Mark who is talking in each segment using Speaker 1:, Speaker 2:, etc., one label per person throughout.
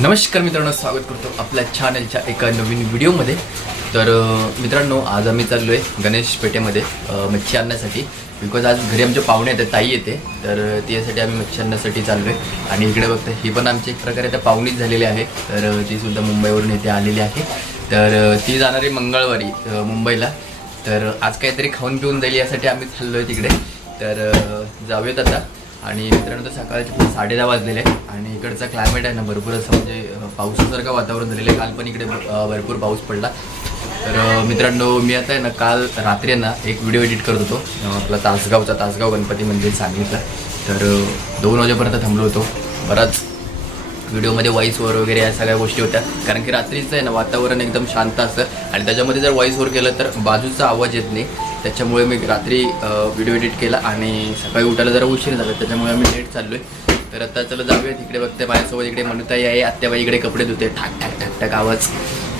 Speaker 1: नमस्कार मित्रांनो स्वागत करतो आपल्या चॅनलच्या एका नवीन व्हिडिओमध्ये तर मित्रांनो आज आम्ही चाललो आहे गणेश पेठेमध्ये मच्छी आणण्यासाठी. बिकॉज आज घरी आमचे पाहुणे येते ताई येते. तर त्यासाठी आम्ही मच्छी आणण्यासाठी चाललो आहे आणि इकडे बघता ही पण आमची एक प्रकारे आता पाहुणीच झालेली आहे. तर अं, ती सुद्धा मुंबईवरून इथे आलेली आहे. तर ती जाणार आहे मंगळवारी मुंबईला. तर आज काहीतरी खाऊन पिऊन जाईल यासाठी आम्ही चाललो आहे तिकडे. तर जाऊयात आता. आणि मित्रांनो तर सकाळचे साडे दहा वाजलेले आणि इकडचा क्लायमेट आहे ना भरपूर असं म्हणजे पावसासारखं वातावरण झालेलं आहे. काल पण इकडे भरपूर पाऊस पडला. तर मित्रांनो मी आता आहे ना काल रात्री आहे ना एक व्हिडिओ एडिट करत होतो. आपला तासगावचा तासगाव गणपती मंदिर सांगितलं. तर दोन वाजेपर्यंत थांबलो होतो. बराच व्हिडिओमध्ये व्हॉइस ओव्हर वगैरे या सगळ्या गोष्टी होत्या. कारण की रात्रीचं आहे ना वातावरण एकदम शांत असतं आणि त्याच्यामध्ये जर व्हॉइस ओव्हर केलं तर बाजूचा आवाज येत नाही. त्याच्यामुळे मी रात्री व्हिडिओ एडिट केला आणि सकाळी उठायला जरा उशीर झाला. त्याच्यामुळे आम्ही लेट चाललो आहे तर आता चला जाऊया तिकडे बघते. माझ्यासोबत इकडे मनुताई आहे आत्याबाई इकडे कपडे धुते. ठाक ठाक ठाक ठाक आवाज.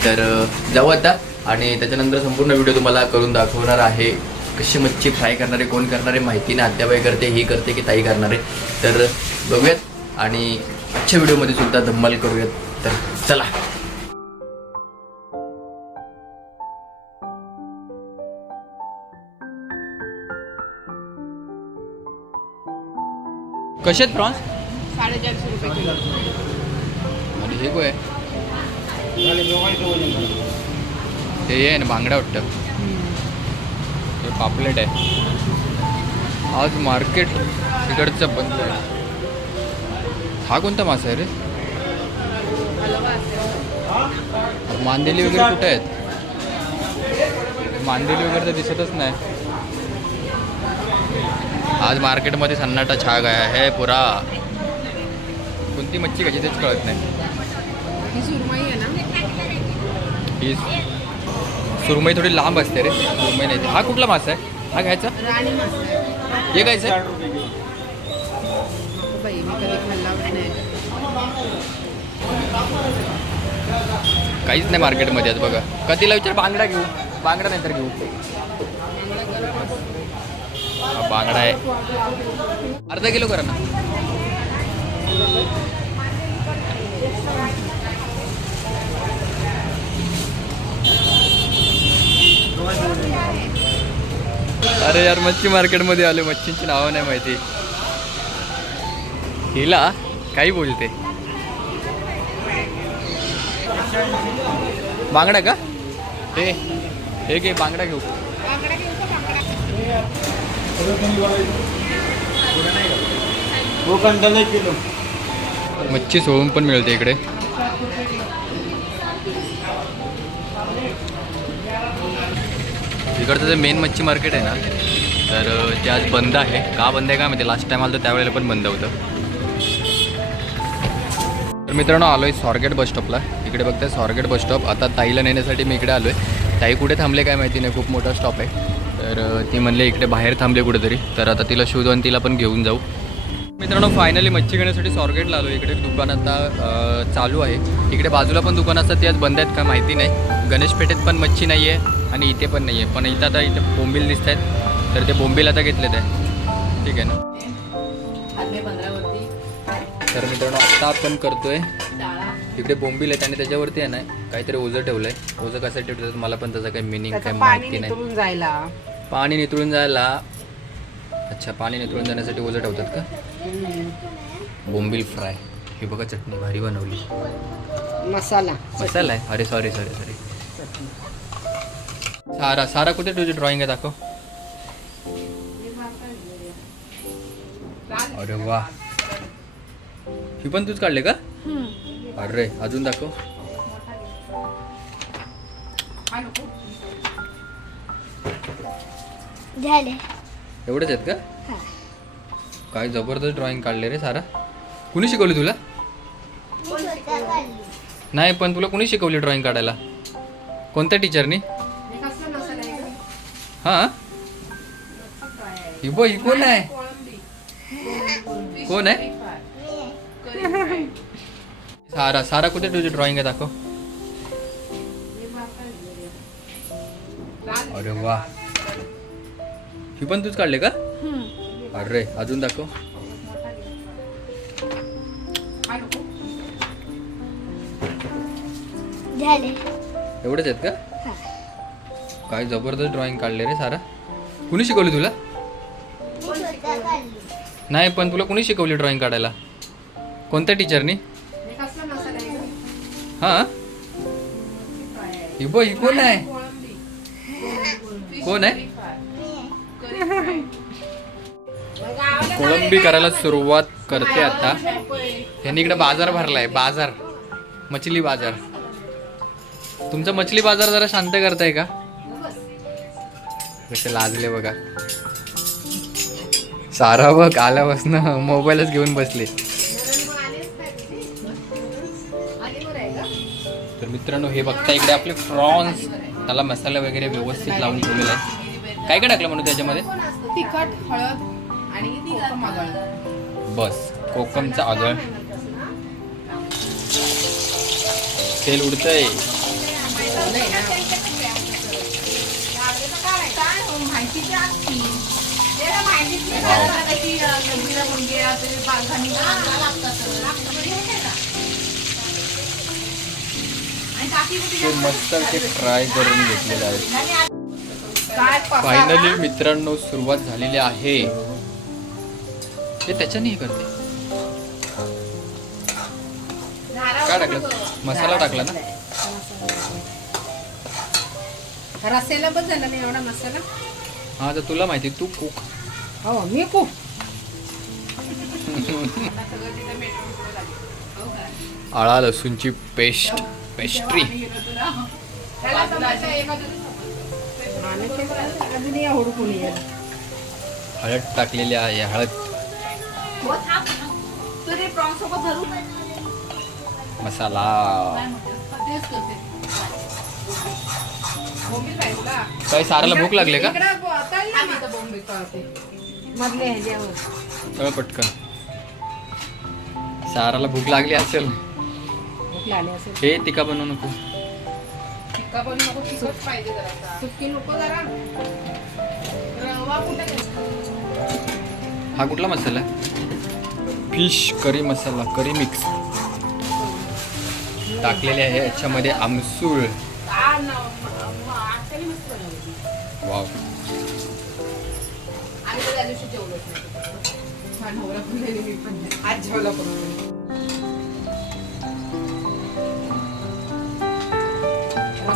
Speaker 1: तर जाऊ आता. आणि त्याच्यानंतर संपूर्ण व्हिडिओ तुम्हाला करून दाखवणार आहे. कशी मच्छी फ्राय करणारे कोण करणारे माहिती नाही आत्याबाई करते ही करते की ताई करणारे. तर बघूयात. आणि आजच्या व्हिडिओमध्ये सुद्धा धम्माल करूयात. तर चला. कसे आहेत प्रॉन्स?
Speaker 2: साडेचारशे रुपये किलो.
Speaker 1: आणि हे काय हे आहे ना बांगडा वाटतं. हे पापलेट आहे. आज मार्केट तिकडचं बंद आहे. हा कोणता मासा आहे रे. मांदेली वगैरे कुठे आहेत? मांदेली वगैरे तर दिसतच नाही. आज मार्केटमध्ये सन्नाटा छा गया है पुरा. कोणती मच्छी कशी तेच कळत नाही.
Speaker 2: ही सुरमई आहे ना?
Speaker 1: ही सुरमई थोडी लांब असते रे. सुरमई नाही. हा कुठला मासा आहे? हा घ्यायचा? हे घ्यायचं आहे?
Speaker 2: बाई मी कधी खाल्ला पण नाही
Speaker 1: काहीच नाही मार्केटमध्ये आज बघा. कधीला विचार? बांगडा घेऊ. बांगडा नाही तर घेऊ बांगडा आहे. अर्धा किलो करा ना. अरे यार मच्छी मार्केटमध्ये आले. मच्छींची नावं नाही माहिती. हिला काही बोलते. बांगडा का? हे हे घे बांगडा घेऊ.
Speaker 3: किलो
Speaker 1: मच्छी सोडून पण मिळते इकडे. इकडचं जे मेन मच्छी मार्केट आहे ना तर ते आज बंद आहे. का बंद आहे का माहिती? लास्ट टाइम आलं तर त्यावेळेला पण बंद होतं. तर मित्रांनो आलो आहे स्वारगेट बस स्टॉपला इकडे बघताय स्वारगेट बस स्टॉप आता ताईला नेण्यासाठी मी इकडे आलो आहे ताई कुठे थांबले काय माहिती नाही खूप मोठा स्टॉप आहे. तर ती म्हणले इकडे बाहेर थांबले कुठेतरी. तर आता तिला शोधू आणि तिला पण घेऊन जाऊ. मित्रांनो फायनली मच्छी घेण्यासाठी स्वारगेटला आलो इकडे दुकान आता चालू आहे. इकडे बाजूला पण दुकान असतात ते आज बंद आहेत का माहिती नाही. गणेश पेठेत पण मच्छी नाही आहे आणि इथे पण नाही आहे पण इथं आता इथे बोंबील दिसत आहेत तर ते बोंबील आता घेतलेत आहे. ठीक आहे ना?
Speaker 2: अर्धे
Speaker 1: तर मित्रांनो आत्ता आपण करतोय इकडे बोंबील आहेत आणि त्याच्यावरती आहे ना काहीतरी ओझं ठेवलंय. ओझं कसं ठेवतात मला पण त्याचं काही मिनिंग काय माहिती नाही.
Speaker 2: जायला.
Speaker 1: पाणी नितळून जायला. अच्छा पाणी नितळून जाण्यासाठी ओझं ठेवतात का? बोंबील फ्राय. हे बघा चटणी भारी बनवली.
Speaker 2: मसाला.
Speaker 1: मसाला आहे? अरे sorry sorry sorry Sara Sara कुठे तुझी ड्रॉइंग आहे दाखव. अरे वा. ही पण तूच काढले का? अरे अजून दाखव.
Speaker 4: झाले.
Speaker 1: एवढेच आहेत का? काय जबरदस्त ड्रॉइंग काढले रे सारा. कुणी शिकवली तुला? नाही पण तुला कुणी शिकवली ड्रॉइंग काढायला? कोणत्या टीचरनी हां? ही बघ ही कोण आहे? कोण आहे? सारा सारा कुठे तुझी ड्रॉइंग आहे दाखव अरे वा ही पण तूच काढले का अरे अजून दाखव एवढेच आहेत का. काय जबरदस्त ड्रॉइंग काढले रे सारा. कुणी शिकवली तुला? नाही पण तुला कुणी शिकवली ड्रॉइंग काढायला? कोणत्या टीचरनी
Speaker 2: हा?
Speaker 1: ही बघ ही कोण आहे? कोण आहे? कोळंबी करायला सुरुवात करते आता. ह्यांनी इकडे बाजार भरलाय बाजार. मछली बाजार. तुमचा मछली बाजार जरा शांत करताय का? कसे लाजले बघा. सारा बघ आल्यापासून मोबाईलच घेऊन बसले. मित्रांनो हे बघता इकडे आपले फ्रॉन्स त्याला मसाला वगैरे व्यवस्थित लावून ठेवलेला आहे. काय काय टाकलं म्हणून त्याच्यामध्ये?
Speaker 2: तिखट हळद आणि कोकम आगळ.
Speaker 1: बस कोकमचा आगळ. तेल उडतंय. ते मस्त ते फ्राय करून घेतलेलं आहे.
Speaker 2: काय
Speaker 1: फायनली मित्रांनो सुरुवात झालेली आहे. हे त्याच्याने हे करते. काय टाकलं? मसाला टाकला ना?
Speaker 2: रस्याला बस झाला नाही एवढा मसाला.
Speaker 1: हा तर तुला माहिती तू कुक
Speaker 2: हो मी खूप
Speaker 1: आळा लसूणची पेस्ट पेस्ट्री हळद टाकलेली आहे हळद. मसाला. काय साराला भूक लागले का? पटकन. साराला भूक लागली असेल.
Speaker 2: असेल.
Speaker 1: हे तिका बनवू नको.
Speaker 2: टिक्का पण नको तिखट पाहिजे जरा. नको जरा. रवा कुठे?
Speaker 1: हा कुठला मसाला? फिश करी मसाला करी मिक्स. टाकलेले आहे याच्यामध्ये आमसूळ.
Speaker 2: आ, न- म- म- आजच्याने मस्त बनवली.
Speaker 1: वाव.
Speaker 2: आम्ही तर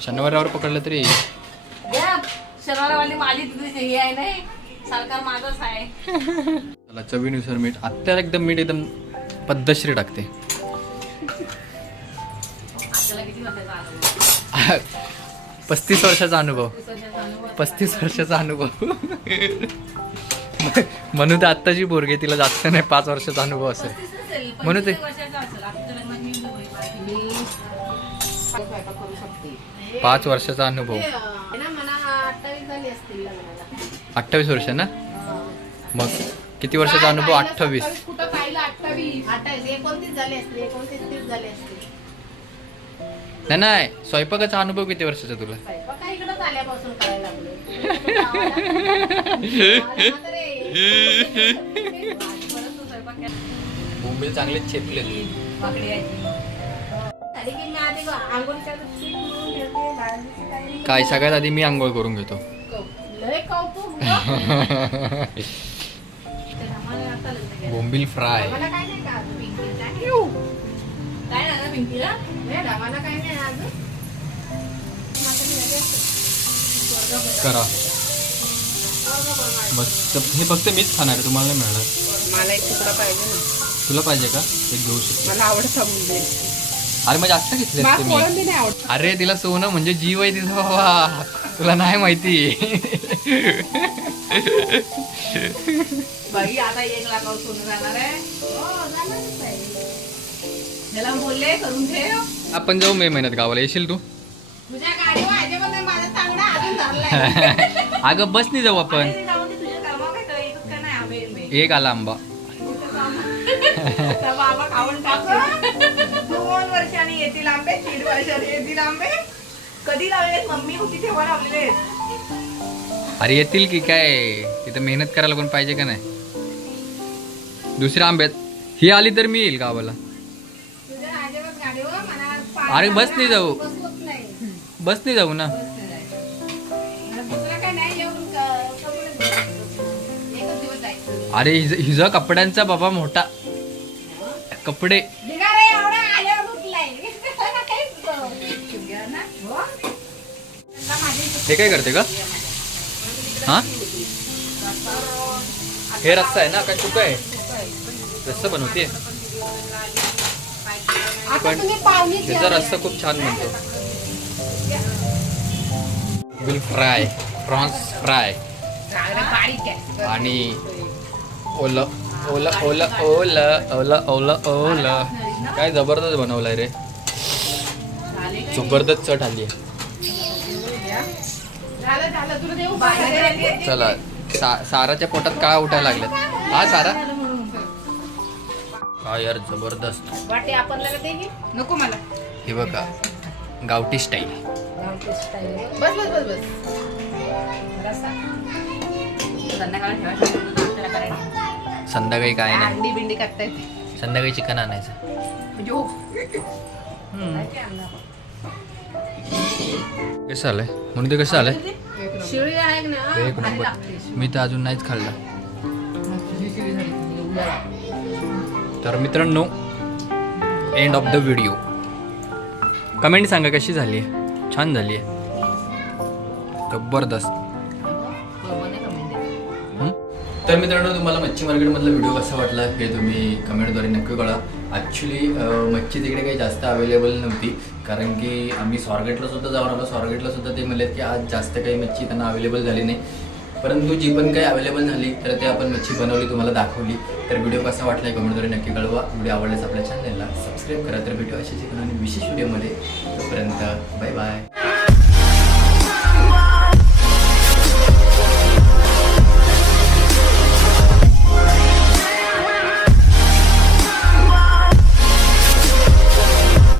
Speaker 1: शनिवारावर पकडलं तरी.
Speaker 2: शनिवारवाली माझी हे आहे नाही? सरकार माझंच आहे.
Speaker 1: त्याला चवीनुसार मीठ. आत्ता एकदम मीठ एकदम पद्धतशीर टाकते. पस्तीस वर्षाचा अनुभव. पस्तीस वर्षाचा अनुभव. म्हणून तर आत्ताची पोरगी तिला जास्त नाही पाच वर्षाचा अनुभव असेल, म्हणून ते- पाच वर्षाचा अनुभव.
Speaker 2: अठ्ठावीस
Speaker 1: वर्ष ना? मग किती वर्षाचा अनुभव? अठ्ठावीस. नाही नाही स्वयंपाकाचा अनुभव किती वर्षाचा तुला?
Speaker 2: स्वयंपाक काय इकडंच आल्यापासून करायला लागलोय. गावाला- गावाला तर ये. परत तू स्वयंपाक केला.
Speaker 1: बोंबील चांगले चेपले काय सगळ्यात आधी मी आंघोळ करून घेतो. बोंबील फ्राय. करा. मस्त हे फक्त मीच खाणार आहे तुम्हाला नाही मिळणार.
Speaker 2: मला एक तुकडा पाहिजे ना.
Speaker 1: तुला पाहिजे का? एक घेऊ शकतो.
Speaker 2: मला आवडतं मुंबई.
Speaker 1: अरे मग जास्त घेतले अरे तिला सोनं म्हणजे जीव आहे तिचा बाबा. तुला नाही माहिती.
Speaker 2: बाई आता एक लाखावर सोनं जाणार आहे. हो बोलले करून ठेव.
Speaker 1: आपण जाऊ मे महिन्यात गावाला. येशील तू?
Speaker 2: गाडीवर अजिबात नाही
Speaker 1: अगं जाऊ आपण.
Speaker 2: अरे जाऊन दे, येतील आंबे वर्षांनी येतील आंबे कधी लावलेत मम्मी होती तेव्हा लावलेले
Speaker 1: अरे येतील की काय? तिथं मेहनत करायला पण पाहिजे का नाही? दुसऱ्या आंब्यात. ही आली तर मी येईल गावाला.
Speaker 2: तुझ्या अजिबात गाडीवर मला पाय
Speaker 1: अरे बस नाही जाऊ.
Speaker 2: बसवत नाही.
Speaker 1: जाऊ ना.
Speaker 2: बस नाही जायचं. मला दुसरं काय नाही येऊन क- कपडेच घालायचे. एकच दिवस जायचं.
Speaker 1: अरे हिज हिजा कपड्यांचा बाबा मोठा. कपडे.
Speaker 2: हे
Speaker 1: काय करते का? हा? हे रस्सा आहे ना काय चुका आहे? रस्सा बनवते. पण त्याचा रस्सा खूप छान बनतो. बिल फ्राय प्रॉन्स फ्राय आणि ओलं ओलं ओलं ओलं ओलं ओलं ओलं. काय जबरदस्त बनवलंय रे. जबरदस्त चट आली आहे. चला सा साराच्या पोटात काय उठायला लागलं हा सारा? हा यार जबरदस्त.
Speaker 2: नको मला.
Speaker 1: हे बघा गावठी स्टाईल.
Speaker 2: बस बस बस बस. रस्सा. संध्याकाळी
Speaker 1: काय नाही.
Speaker 2: बिंडी करता
Speaker 1: संध्याकाळी चिकन आणायचं.
Speaker 2: म्हणजे हो.
Speaker 1: कसं आलंय? म्हणून ते कसं आलंय?
Speaker 2: शिळी आहे ना.
Speaker 1: एक नंबर. मी तर अजून नाहीच खाल्लं. तर मित्रांनो end of the video comment सांगा कशी झाली आहे? छान झाली आहे. जबरदस्त? तर मित्रांनो तुम्हाला मच्छी मार्केटमधला व्हिडिओ कसा वाटला हे तुम्ही कमेंटद्वारे नक्की कळा ॲक्च्युली मच्छी तिकडे काही जास्त अवेलेबल नव्हती. कारण की आम्ही स्वारगेटला सुद्धा जाऊन आलो. स्वारगेटला सुद्धा ते म्हणलेत की आज जास्त काही मच्छी त्यांना अवेलेबल झाली नाही. परंतु जी पण काही अवेलेबल झाली तर ते आपण मच्छी बनवली तुम्हाला दाखवली. तर व्हिडिओ कसा वाटला आहे कमेंटद्वारे नक्की कळवा. व्हिडिओ आवडल्यास आपल्या चॅनलला सबस्क्राईब करा. तर भेटू अशाच एका आणि विशेष व्हिडिओमध्ये तोपर्यंत बाय बाय